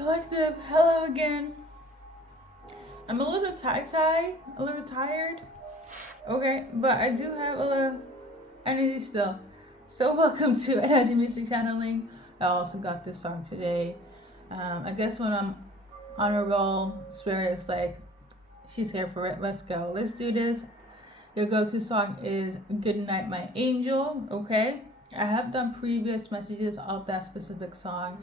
Collective, hello again. I'm a little a little tired. Okay, but I do have a little energy still. So welcome to Energy Music Channeling. I also got this song today. I guess when I'm on a roll, Spirit is like, she's here for it. Let's go. Let's do this. Your go-to song is Good Night, My Angel. Okay. I have done previous messages of that specific song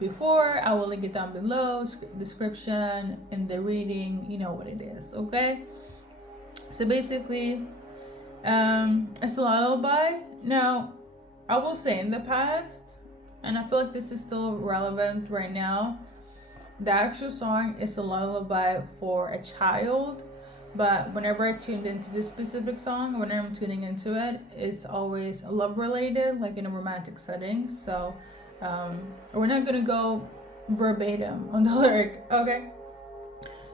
before. I will link it down below, description, in the reading. You know what it is, okay? So basically, it's a lullaby. Now, I will say in the past, and I feel like this is still relevant right now, the actual song is a lullaby for a child. But whenever I tuned into this specific song, whenever I'm tuning into it, it's always love related, like in a romantic setting. So we're not gonna go verbatim on the lyric, okay?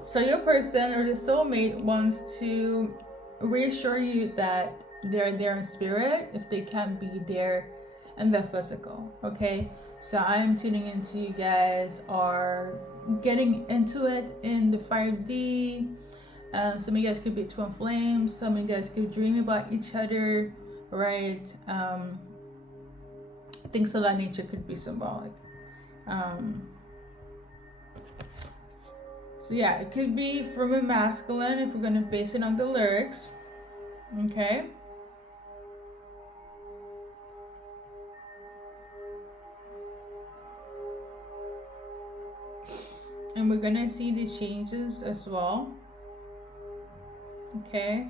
So your person or the soulmate wants to reassure you that they're there in spirit if they can't be there in the physical, okay? So I'm tuning into you guys are getting into it in the 5D. Some of you guys could be twin flames. Some of you guys could dream about each other, right? Things of that nature could be symbolic. So yeah, it could be from a masculine if we're going to base it on the lyrics. Okay. And we're going to see the changes as well. Okay.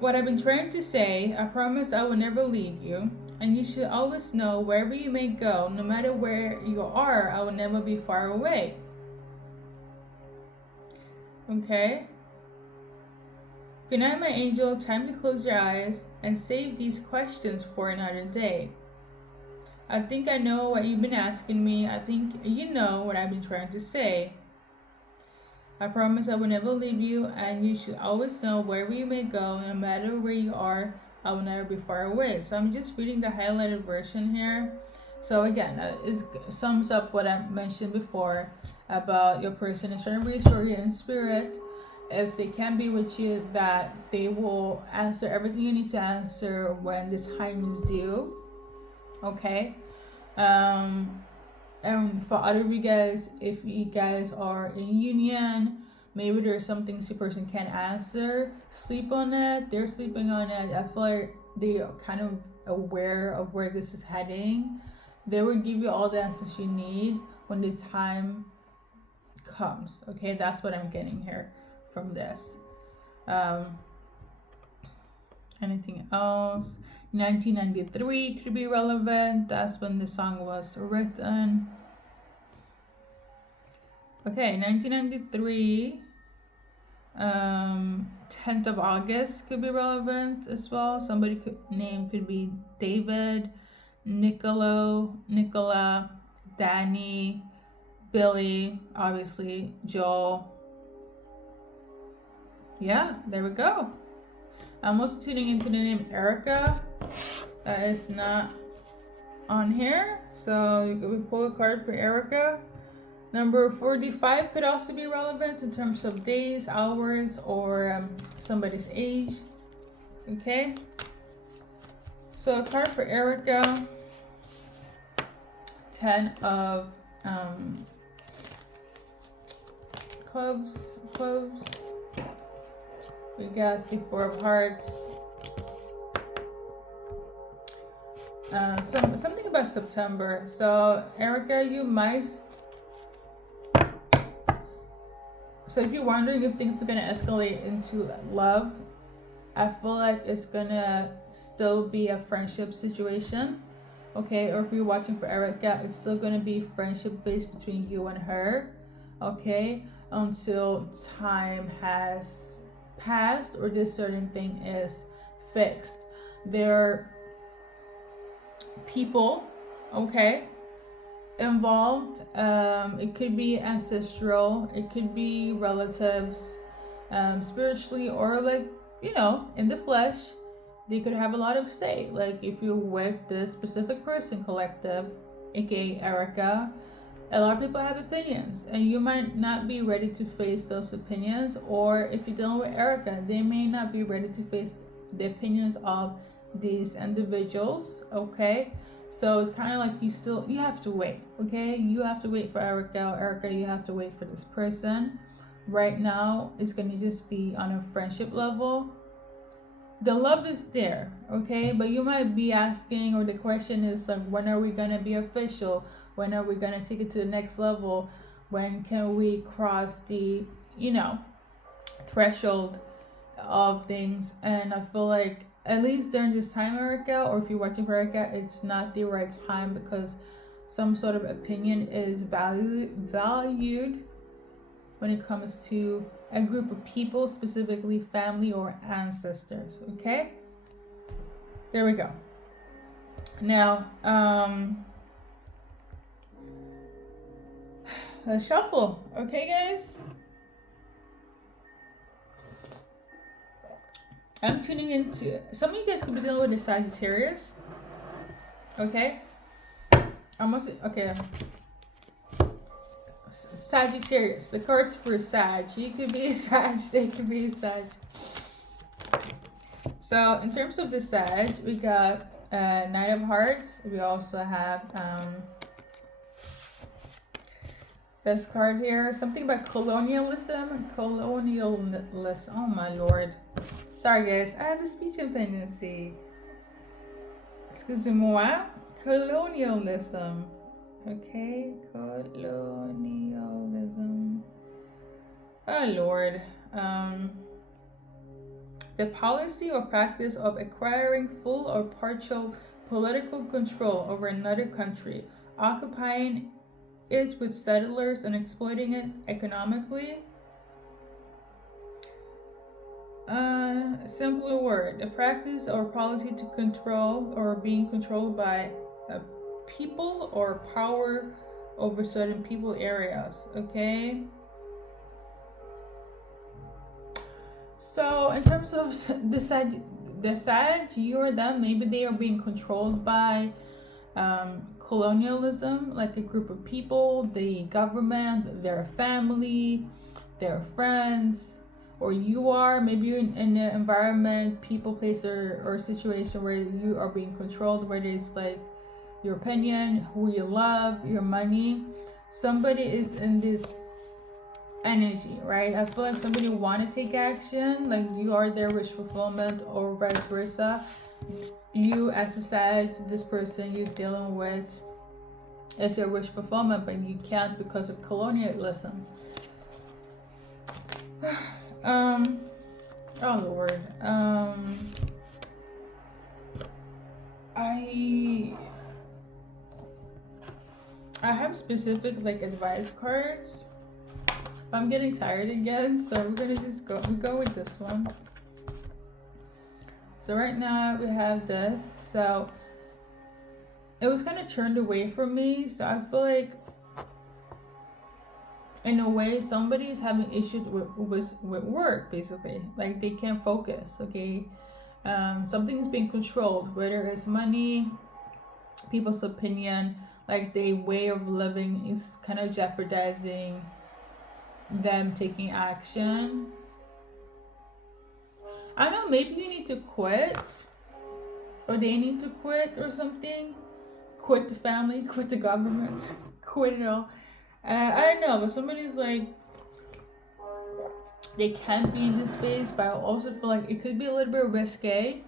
What I've been trying to say, I promise I will never leave you. And you should always know wherever you may go, no matter where you are, I will never be far away. Okay. Good night, my angel. Time to close your eyes and save these questions for another day. I think I know what you've been asking me. I think you know what I've been trying to say. I promise I will never leave you, and you should always know wherever you may go, no matter where you are, I will never be far away. So I'm just reading the highlighted version here. So again, it sums up what I mentioned before about your person is trying to reassure you in spirit. If they can't be with you, that they will answer everything you need to answer when the time is due. Okay. And for other of you guys, if you guys are in union, maybe there's some things your person can't answer. Sleep on it. They're sleeping on it. I feel like they are kind of aware of where this is heading. They will give you all the answers you need when the time comes. Okay, that's what I'm getting here from this. Anything else? 1993 could be relevant. That's when the song was written. Okay, 1993. 10th of August could be relevant as well. Name could be David, Nicola, Danny, Billy, obviously, Joel. Yeah, there we go. I'm also tuning into the name Erica. That is not on here. So you could pull a card for Erica. Number 45 could also be relevant in terms of days, hours, or somebody's age. Okay. So a card for Erica. 10 of clubs. We got the 4 of hearts. Something about September. So Erica, you might. So if you're wondering if things are gonna escalate into love, I feel like it's gonna still be a friendship situation. Okay, or if you're watching for Erica, it's still gonna be friendship based between you and her. Okay, until time has passed or this certain thing is fixed. There are people, okay, involved. It could be ancestral, it could be relatives, spiritually, or like, in the flesh, they could have a lot of say. Like if you're with this specific person collective, aka Erica, a lot of people have opinions, and you might not be ready to face those opinions. Or if you're dealing with Erica, they may not be ready to face the opinions of these individuals. Okay, so it's kind of like you have to wait. Okay, you have to wait for Erica, you have to wait for this person. Right now it's going to just be on a friendship level. The love is there, okay, but you might be asking, or the question is like, when are we going to be official? When are we going to take it to the next level? When can we cross the threshold of things? And I feel like at least during this time, Erica, or if you're watching for Erica, it's not the right time, because some sort of opinion is valued when it comes to a group of people, specifically family or ancestors. Okay, there we go. Now let's shuffle. Okay, guys, I'm tuning into, some of you guys could be dealing with a Sagittarius. Okay, okay, Sagittarius, the cards for Sag. You could be a Sag, they could be a Sag. So in terms of the Sag, we got Knight of Hearts. We also have this card here, something about colonialism. Oh my lord, sorry guys, I have a speech impediment. Excusez-moi. Colonialism. Okay, colonialism. Oh lord. The policy or practice of acquiring full or partial political control over another country, occupying it with settlers and exploiting it economically. Simpler word, a practice or policy to control or being controlled by a people or power over certain people areas. Okay, so in terms of the Sag, you or them, maybe they are being controlled by colonialism, like a group of people, the government, their family, their friends. Or you are, maybe you're in an environment, people, place, or situation where you are being controlled, whether it's like your opinion, who you love, your money. Somebody is in this energy, right? I feel like somebody want to take action, like you are their wish fulfillment, or vice versa. You as a Sag, this person you're dealing with is your wish fulfillment, but you can't because of colonialism. Oh lord. I have specific like advice cards. I'm getting tired again, so we're gonna just go with this one. So right now we have this. So it was kind of turned away from me, so I feel like in a way somebody is having issues with work, basically, like they can't focus. Okay, something's being controlled, whether it's money, people's opinion, like their way of living is kind of jeopardizing them taking action. I don't know, maybe you need to quit, or they need to quit or something. Quit the family, quit the government, quit it all. I don't know, but somebody's like, they can't be in this space, but I also feel like it could be a little bit risque.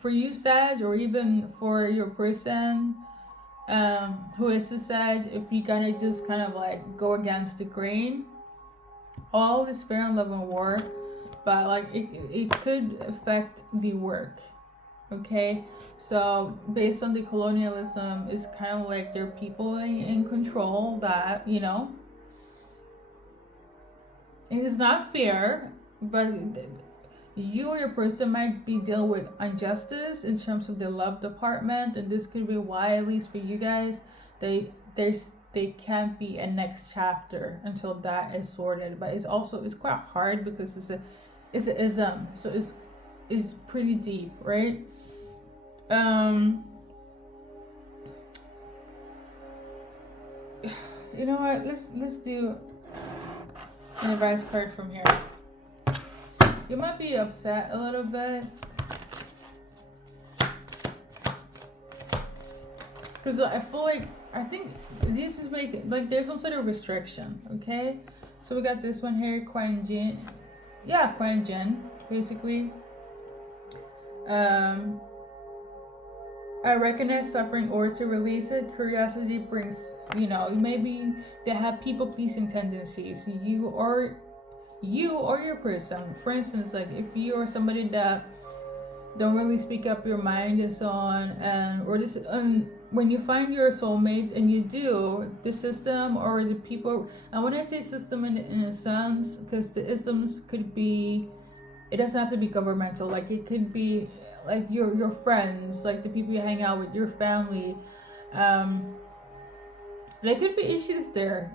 For you, Sag, or even for your person who is the Sag, if you gonna just kind of like go against the grain. All is fair in love and war, but like it could affect the work. Okay, so based on the colonialism, it's kind of like there are people in control that, you know, it is not fair, but you or your person might be dealing with injustice in terms of the love department, and this could be why, at least for you guys, they can't be a next chapter until that is sorted. But it's quite hard because it's an ism, so it's pretty deep, right? You know what? Let's do an advice card from here. You might be upset a little bit because I think this is making like there's some sort of restriction. Okay, so we got this one here, Quan Jin. Yeah, Quan Jin, basically. I recognize suffering or to release it. Curiosity brings, maybe they have people pleasing tendencies. You or your person. For instance, like if you are somebody that don't really speak up your mind and so on, and when you find your soulmate and you do, the system or the people, and when I say system in a sense, because the isms could be, it doesn't have to be governmental, like it could be like your friends, like the people you hang out with, your family. There could be issues there,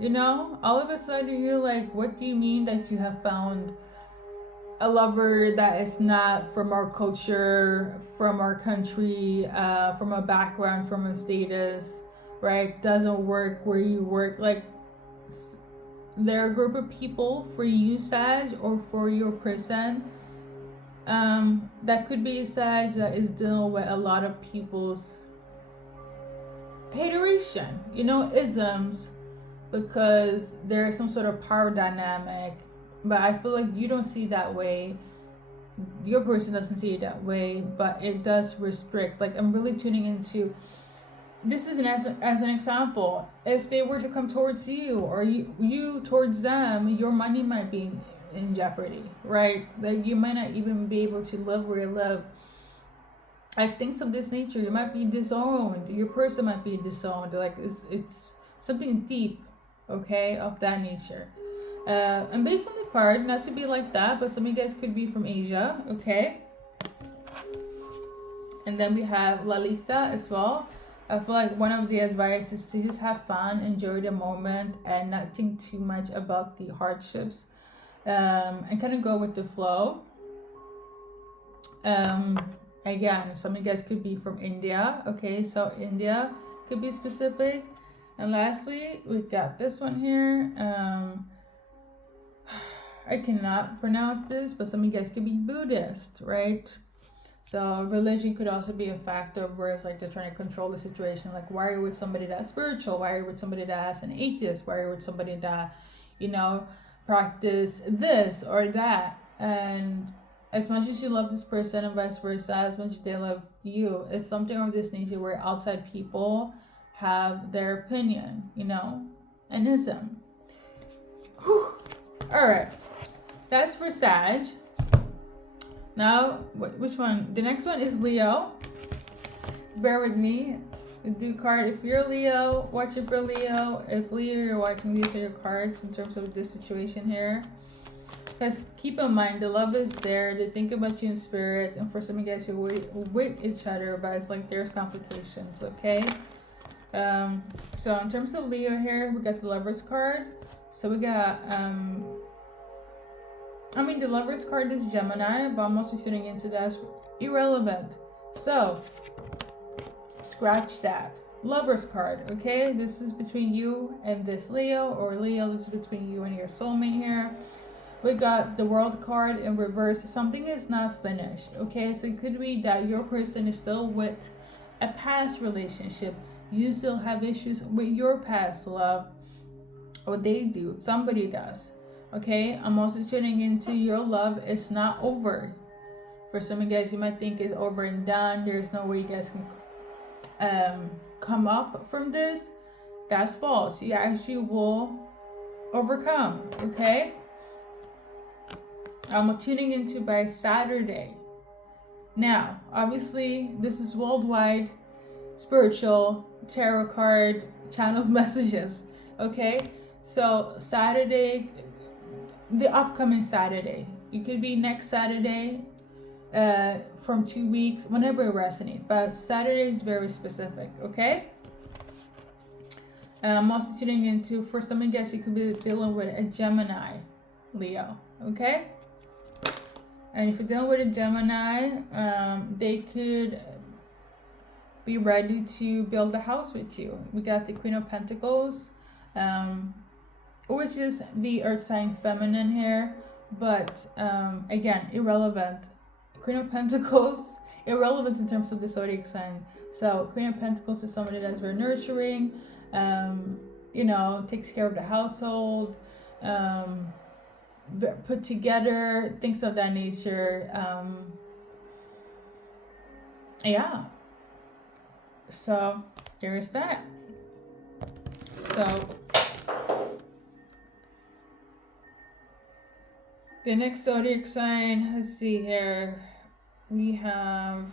all of a sudden you're like, what do you mean that you have found a lover that is not from our culture, from our country, from a background, from a status, right? Doesn't work where you work. Like, there are a group of people for you, Sag, or for your person. That could be a Sag that is dealing with a lot of people's hateration, isms, because there's some sort of power dynamic. But I feel like you don't see that way. Your person doesn't see it that way, but it does restrict. Like, I'm really tuning into, this is as an example. If they were to come towards you, or you towards them, your money might be in jeopardy, right? Like, you might not even be able to live where you live. Like, things of this nature, you might be disowned. Your person might be disowned. Like, it's something deep, okay, of that nature. And based on the card, not to be like that, but some of you guys could be from Asia, okay? And then we have Lalita as well. I feel like one of the advice is to just have fun, enjoy the moment, and not think too much about the hardships. And kind of go with the flow. Again, some of you guys could be from India, okay? So India could be specific. And lastly, we got this one here. I cannot pronounce this, but some of you guys could be Buddhist, right? So religion could also be a factor where it's like they're trying to control the situation. Like, why are you with somebody that's spiritual? Why are you with somebody that's an atheist? Why are you with somebody that, practice this or that? And as much as you love this person and vice versa, as much as they love you, it's something of this nature where outside people have their opinion, and ism. Whew. All right. That's for Sag. Now, which one? The next one is Leo. Bear with me. Do card. If you're Leo, watch it for Leo. If Leo, you're watching, these are your cards in terms of this situation here. Because keep in mind, the love is there. They think about you in spirit. And for some of you guys, you're with each other, but it's like there's complications, okay? So in terms of Leo here, we got the Lover's card. So we got, the Lover's card is Gemini, but I'm also tuning into that. Irrelevant. So, scratch that. Lover's card, okay? This is between you and this Leo, or Leo, this is between you and your soulmate here. We got the World card in reverse. Something is not finished, okay? So it could be that your person is still with a past relationship. You still have issues with your past love. Or they do. Somebody does. Okay? I'm also tuning into your love is not over. For some of you guys, you might think it's over and done. There's no way you guys can come up from this. That's false. You actually will overcome. Okay? I'm tuning into by Saturday. Now, obviously, this is worldwide spiritual tarot card channels messages. Okay? So Saturday, the upcoming Saturday, it could be next Saturday, from 2 weeks, whenever it resonates. But Saturday is very specific, okay? I'm also tuning into, for some of you guys, you could be dealing with a Gemini, Leo, okay? And if you're dealing with a Gemini, they could be ready to build a house with you. We got the Queen of Pentacles, which is the earth sign feminine here, but again, irrelevant. Queen of Pentacles, irrelevant in terms of the zodiac sign. So Queen of Pentacles is somebody that's very nurturing, takes care of the household, put together, things of that nature. Yeah. So there is that. So the next zodiac sign, let's see here. We have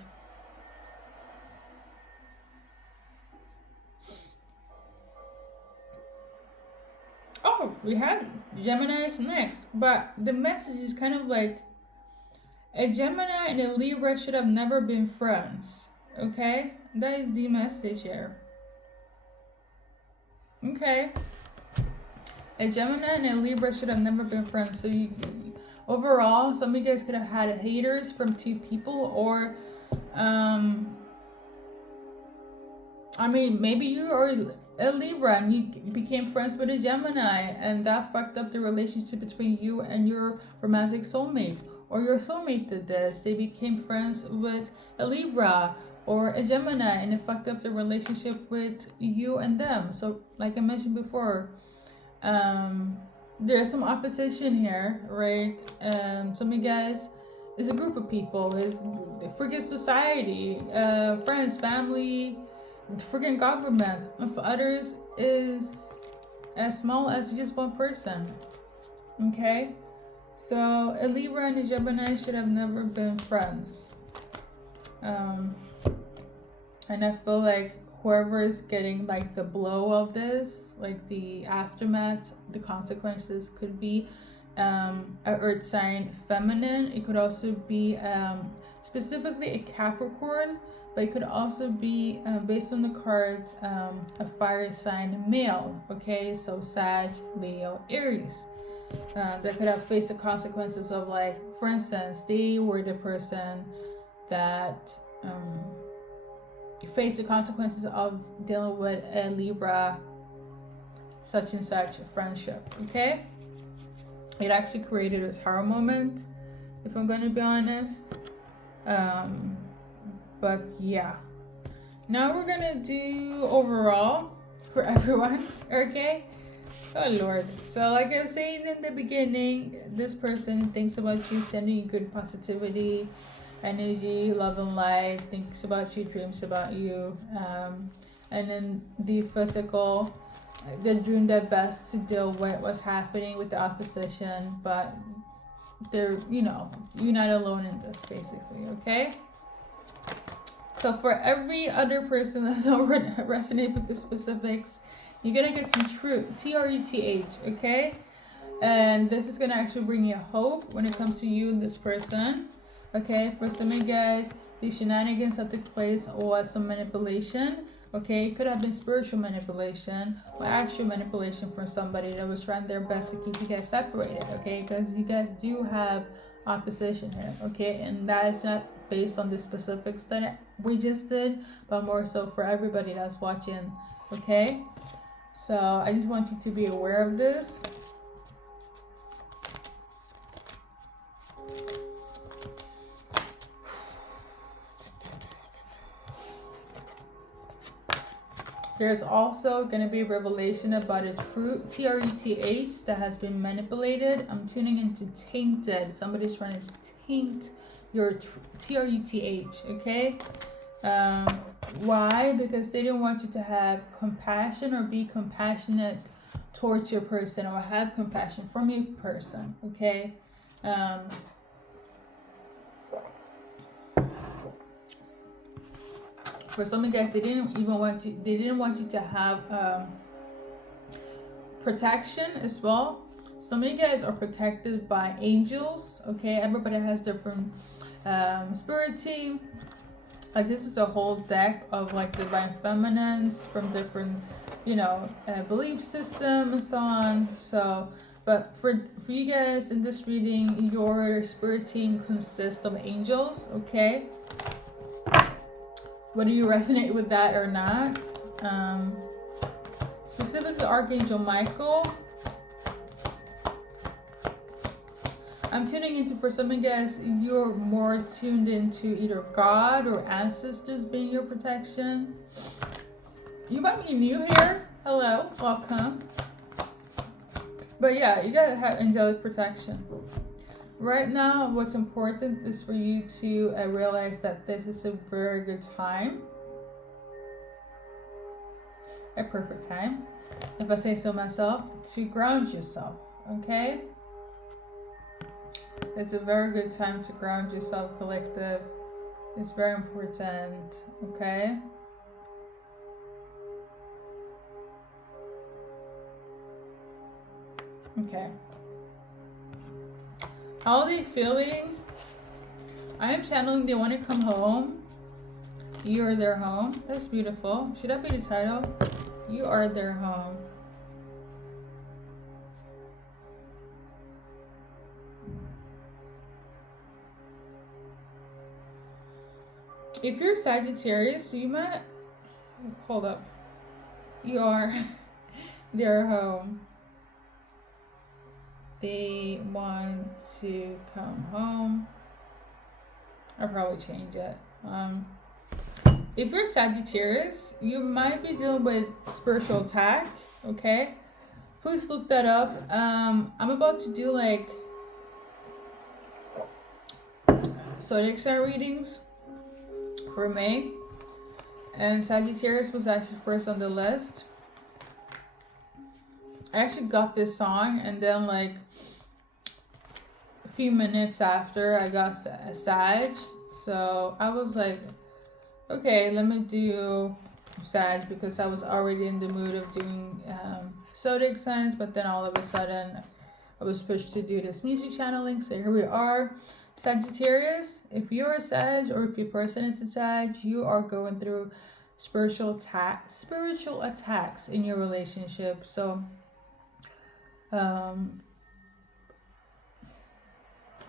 we have Gemini's next, but the message is kind of like a Gemini and a Libra should have never been friends. Okay, that is the message here. Okay, a Gemini and a Libra should have never been friends. So overall, some of you guys could have had haters from two people, or maybe you are a Libra and you became friends with a Gemini, and that fucked up the relationship between you and your romantic soulmate. Or your soulmate did this. They became friends with a Libra or a Gemini, and it fucked up the relationship with you and them. So like I mentioned before, there's some opposition here, right? Some of you guys is a group of people, is freaking society, friends, family, freaking government, and for others is as small as just one person. Okay, so a Libra and a Gemini should have never been friends. And I feel like whoever is getting like the blow of this, like the aftermath, the consequences, could be a earth sign feminine. It could also be specifically a Capricorn, but it could also be, based on the cards, a fire sign male. Okay, so Sag, Leo, Aries. That could have faced the consequences of, like, for instance, they were the person that faced the consequences of dealing with a Libra such and such friendship. Okay, it actually created a horror moment, if I'm gonna be honest. But yeah, now we're gonna do overall for everyone. Okay, oh Lord. So like I was saying in the beginning, this person thinks about you, sending you good positivity, energy, love and light, thinks about you, dreams about you. And then the physical, they're doing their best to deal with what's happening with the opposition, but they're, you're not alone in this, basically. Okay, so for every other person that don't resonate with the specifics, you're gonna get some truth, TRETH. Okay, and this is gonna actually bring you hope when it comes to you and this person. Okay, for some of you guys, the shenanigans that took place was some manipulation. Okay, it could have been spiritual manipulation or actual manipulation from somebody that was trying their best to keep you guys separated. Okay, because you guys do have opposition here. Okay, and that is not based on the specifics that we just did, but more so for everybody that's watching. Okay, so I just want you to be aware of this. There's also going to be a revelation about a true TRETH that has been manipulated. I'm tuning into tainted. Somebody's trying to taint your TRETH, okay? Why? Because they didn't want you to have compassion or be compassionate towards your person, or have compassion from your person, okay? For some of you guys, they didn't want you to have protection as well. Some of you guys are protected by angels. Okay, everybody has different spirit team. Like, this is a whole deck of like divine feminines from different, belief system and so on. So But for you guys in this reading, your spirit team consists of angels, okay? Whether you resonate with that or not. Specifically Archangel Michael. I'm tuning into, for some of you guys, you're more tuned into either God or ancestors being your protection. You might be new here. Hello, welcome. But yeah, you gotta have angelic protection. Right now, what's important is for you to realize that this is a very good time. A perfect time, if I say so myself, to ground yourself, okay? It's a very good time to ground yourself, collective. It's very important, okay? Okay. How are they feeling? I am channeling they want to come home. You are their home. That's beautiful. Should that be the title? You are their home. If you're Sagittarius, you might... Hold up. You are their home. They want to come home. I'll probably change it. If you're Sagittarius, you might be dealing with spiritual attack, okay? Please look that up. I'm about to do like zodiac sign readings for May. And Sagittarius was actually first on the list. I actually got this song and then like a few minutes after I got Sag. So I was like, okay, let me do Sag because I was already in the mood of doing zodiac signs, but then all of a sudden I was pushed to do this music channeling. So here we are. Sagittarius, if you're a Sag or if your person is a Sag, you are going through spiritual attacks in your relationship. So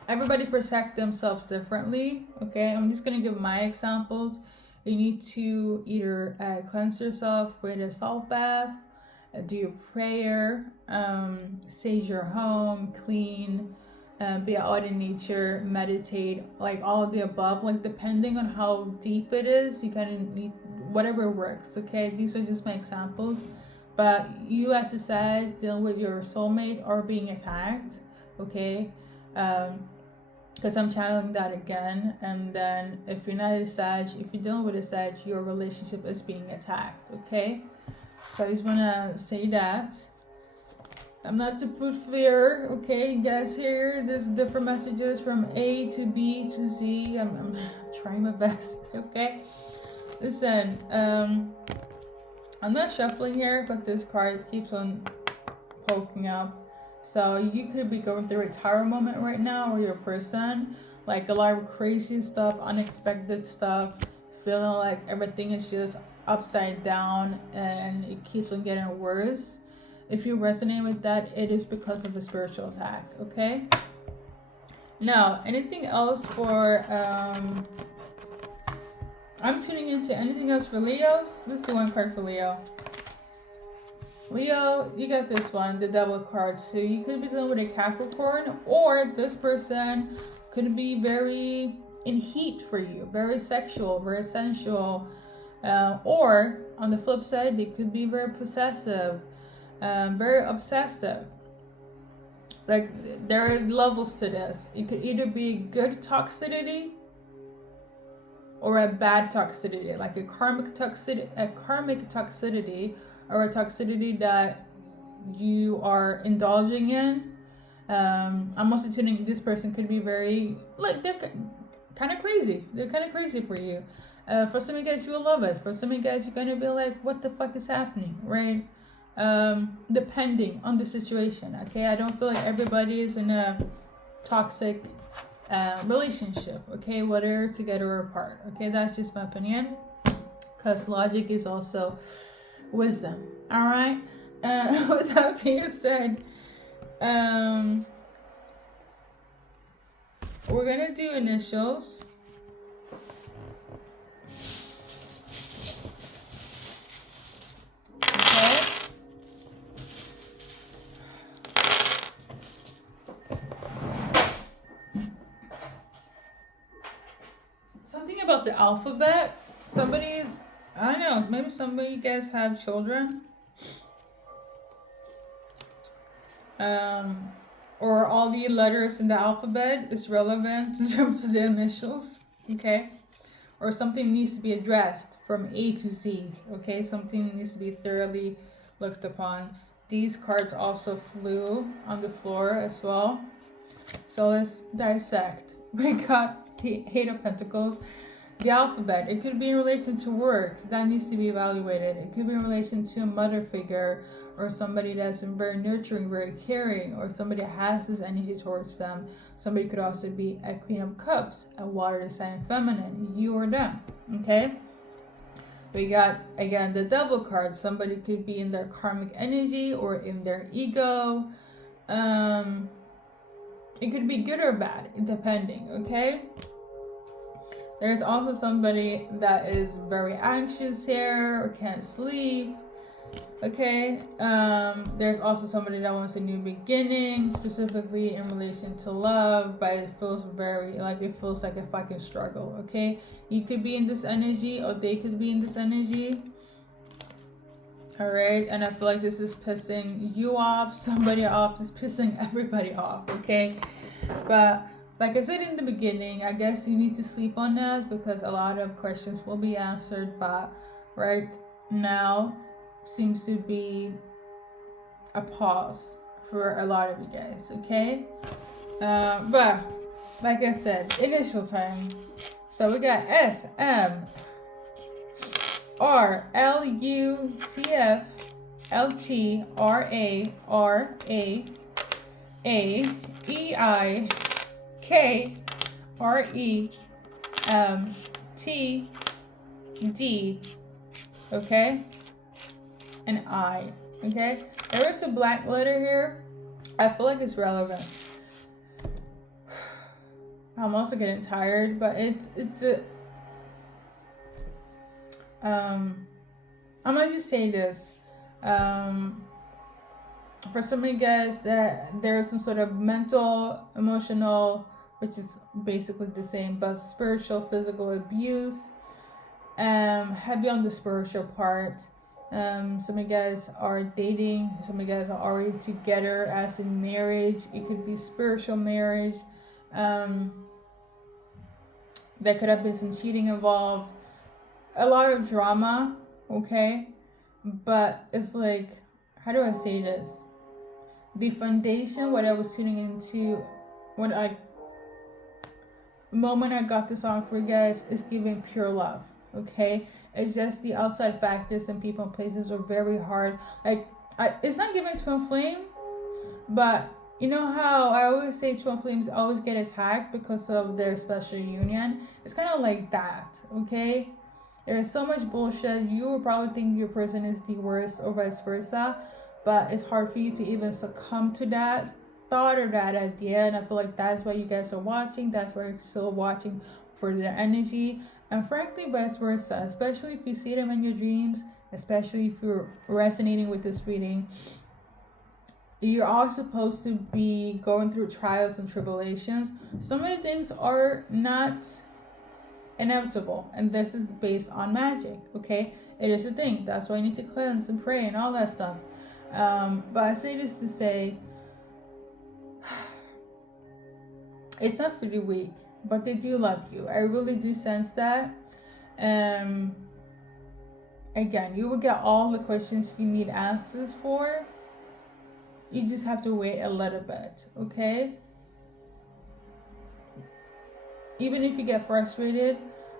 everybody protect themselves differently, okay? I'm just gonna give my examples. You need to either cleanse yourself with a salt bath, do a prayer, sage your home, clean, be out in nature, meditate, like all of the above. Like depending on how deep it is, you kind of need whatever works, okay? These are just my examples. But you as a Sag dealing with your soulmate or being attacked, okay? Because I'm channeling that again. And then if you're not a Sag, if you're dealing with a Sag, your relationship is being attacked, okay? So I just want to say that. I'm not to put fear, okay? You guys hear there's different messages from A to B to Z. I'm trying my best, okay? Listen, I'm not shuffling here, but this card keeps on poking up. So you could be going through a tower moment right now, or your person, like a lot of crazy stuff, unexpected stuff, feeling like everything is just upside down and it keeps on getting worse. If you resonate with that, it is because of a spiritual attack, okay? Now, anything else for I'm tuning into anything else for Leos? Let's do one card for Leo. Leo, you got this one, the Devil card. So you could be dealing with a Capricorn, or this person could be very in heat for you, very sexual, very sensual. Or on the flip side, they could be very possessive, very obsessive. Like there are levels to this. It could either be good toxicity or a bad toxicity, like a karmic toxicity, or a toxicity that you are indulging in. I'm also tuning. This person could be very like they're kind of crazy. They're kind of crazy for you. For some of you guys, you will love it. For some of you guys, you're gonna be like, "What the fuck is happening?" Right? Depending on the situation. Okay, I don't feel like everybody is in a toxic relationship, okay, whether together or apart, okay? That's just my opinion, because logic is also wisdom. All right. With that being said, Um, we're gonna do initials. Okay. Something about the alphabet. Somebody's, I don't know, maybe some of you guys have children. Um, or all the letters in the alphabet is relevant in terms of the initials. Okay. Or something needs to be addressed from A to Z. Okay. Something needs to be thoroughly looked upon. These cards also flew on the floor as well. So let's dissect. We got the Eight of Pentacles, the alphabet. It could be in relation to work that needs to be evaluated. It could be in relation to a mother figure or somebody that's been very nurturing, very caring, or somebody that has this energy towards them. Somebody could also be a Queen of Cups, a water sign feminine, you or them. Okay. We got again the Devil card. Somebody could be in their karmic energy or in their ego. It could be good or bad, depending, okay? There's also somebody that is very anxious here or can't sleep, okay? There's also somebody that wants a new beginning, specifically in relation to love, but it feels like a fucking struggle, okay? You could be in this energy or they could be in this energy. All right, and I feel like this is pissing you off, somebody off, is pissing everybody off, okay? But like I said in the beginning, I guess you need to sleep on that because a lot of questions will be answered, but right now seems to be a pause for a lot of you guys, okay? But like I said, initial time. So we got S, M, R, L, U, C, F, L, T, R, A, R, A, E, I, K, R, E, M, T, D, okay? And I, okay? There is a black letter here. I feel like it's relevant. I'm also getting tired, but it's a I'm gonna just say this. For some of you guys that there's some sort of mental, emotional, which is basically the same, but spiritual, physical abuse. Heavy on the spiritual part. Some of you guys are dating, some of you guys are already together as in marriage. It could be spiritual marriage. There could have been some cheating involved. A lot of drama, okay? But it's like, how do I say this? The foundation, what I was tuning into, moment I got this on for you guys, is giving pure love, okay? It's just the outside factors and people and places are very hard. It's not giving twin flame, but you know how I always say twin flames always get attacked because of their special union? It's kind of like that, okay? There is so much bullshit. You will probably think your person is the worst or vice versa, but it's hard for you to even succumb to that thought or that idea. And I feel like that's why you guys are watching. That's why you're still watching for their energy. And frankly, vice versa, especially if you see them in your dreams, especially if you're resonating with this reading. You're all supposed to be going through trials and tribulations. Some of the things are not inevitable, and this is based on magic, okay? It is a thing. That's why you need to cleanse and pray and all that stuff. But I say this to say, it's not for the weak, but they do love you. I really do sense that. Again, you will get all the questions you need answers for. You just have to wait a little bit, okay? Even if you get frustrated,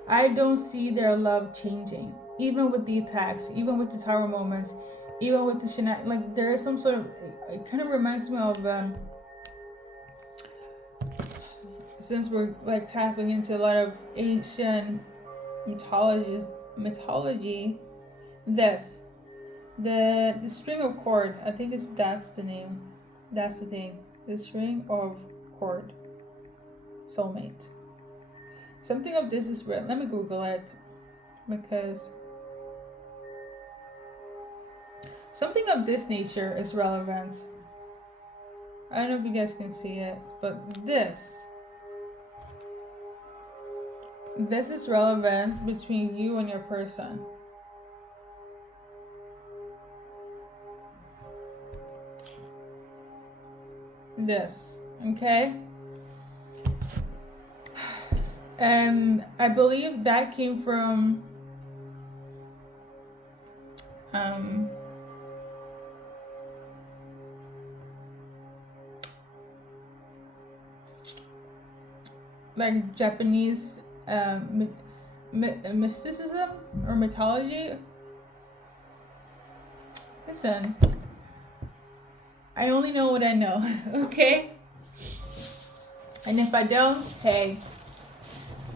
I don't see their love changing. Even with the attacks, even with the tower moments, even with the shenanigans. Like, there is some sort of, it kind of reminds me of, since we're like tapping into a lot of ancient mythology, this, the string of cord, I think that's the name. That's the thing. The string of chord. Soulmate. Something of this is real. Let me Google it. Because something of this nature is relevant. I don't know if you guys can see it, but this is relevant between you and your person. This, okay? And I believe that came from like Japanese mysticism or mythology. Listen, I only know what I know, okay? And if I don't, hey,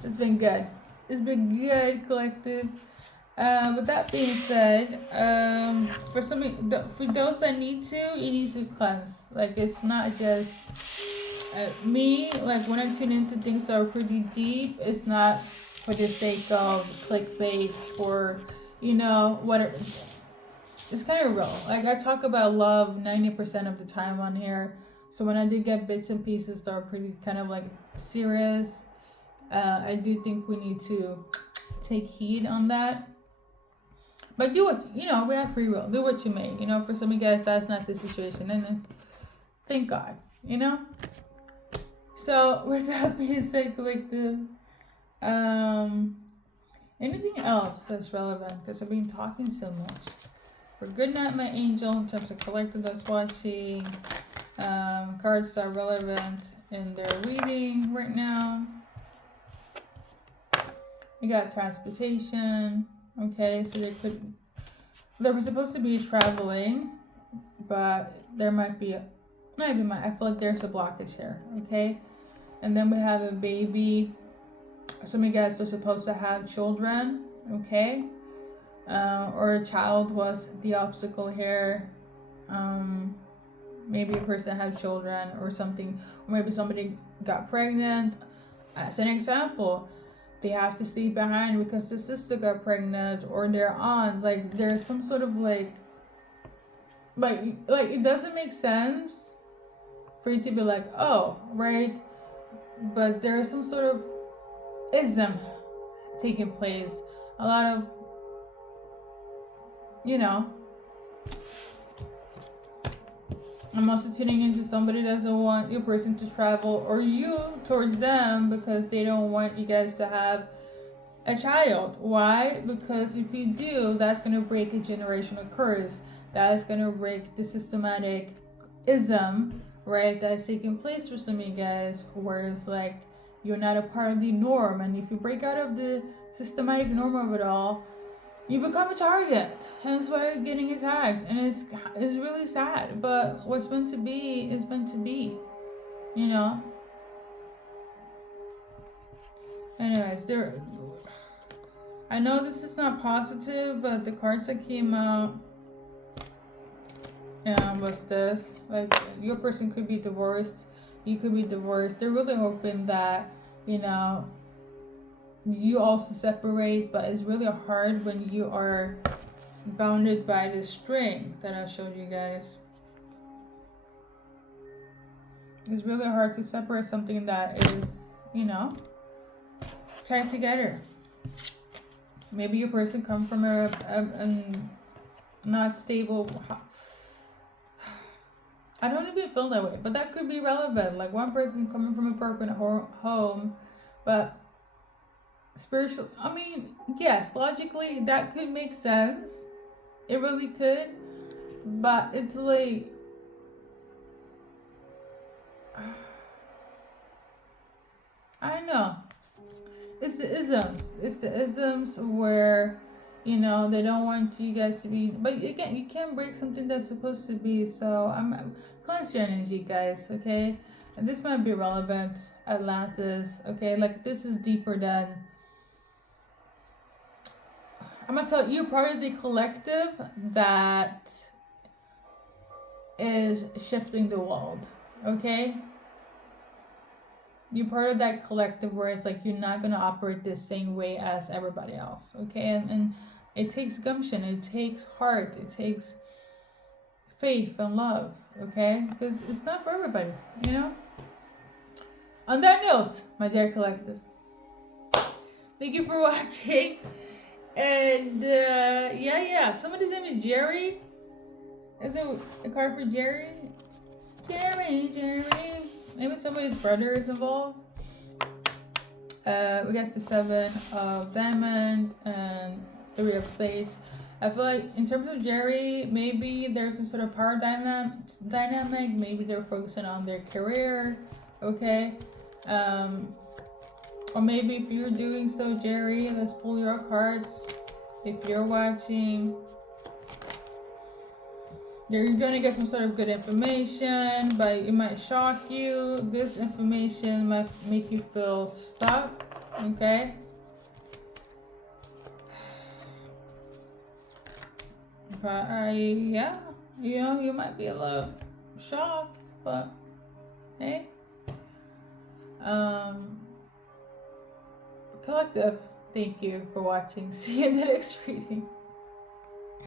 it's been good. It's been good, collective. With that being said, for those that need to, you need to cleanse. Like, it's not just me. Like, when I tune into things that are pretty deep, it's not for the sake of clickbait or, whatever. It's kind of real. Like, I talk about love 90% of the time on here. So when I do get bits and pieces that are pretty kind of like serious, I do think we need to take heed on that. But do what, we have free will. Do what you may. For some of you guys, that's not the situation. And then, thank God, So, with that being said, collective, anything else that's relevant? Because I've been talking so much. For good night, my angel, in terms of collective that's watching, cards that are relevant in their reading right now. You got transportation. Okay, so they were supposed to be traveling, but there might be I feel like there's a blockage here, okay? And then we have a baby. Some of you guys are supposed to have children, okay? Or a child was the obstacle here. Maybe a person had children or something, or maybe somebody got pregnant. As an example, they have to stay behind because the sister got pregnant or their aunt. Like, there's some sort of like it doesn't make sense for you to be like, oh, right? But there's some sort of ism taking place. A lot of, I'm also tuning into somebody doesn't want your person to travel or you towards them because they don't want you guys to have a child. Why? Because if you do, that's going to break a generational curse. That is going to break the systematic ism, right? That is taking place for some of you guys, where it's like you're not a part of the norm. And if you break out of the systematic norm of it all, you become a target. Hence why you're getting attacked. And it's really sad. But what's meant to be is meant to be. Anyways, I know this is not positive, but the cards that came out was this. Like, your person could be divorced. You could be divorced. They're really hoping that, you also separate, but it's really hard when you are bounded by the string that I showed you guys. It's really hard to separate something that is, tied together. Maybe your person come from a not stable. I don't even feel that way, but that could be relevant. Like, one person coming from a broken home, but spiritual. I mean, yes, logically that could make sense. It really could, but it's like, I don't know. It's the isms. It's the isms where, they don't want you guys to be. But again, you can't break something that's supposed to be. So I'm cleanse your energy, guys. Okay, and this might be relevant. Atlantis. Okay, like, this is deeper than. I'm gonna tell you, part of the collective that is shifting the world, okay? You're part of that collective where it's like you're not going to operate the same way as everybody else, okay? And it takes gumption, it takes heart, it takes faith and love, okay? Because it's not for everybody, you know? On that note, my dear collective, thank you for watching. And yeah, somebody's name is Jerry. Is it a card for Jerry? Jerry. Maybe somebody's brother is involved. We got the 7 of Diamond and 3 of Spades. I feel like in terms of Jerry, maybe there's some sort of power dynamic. Maybe they're focusing on their career, okay? Or maybe if you're doing so, Jerry, let's pull your cards. If you're watching, you're gonna get some sort of good information, but it might shock you. This information might make you feel stuck, okay? But yeah, you know, you might be a little shocked, but hey. Collective, thank you for watching. See you in the next reading.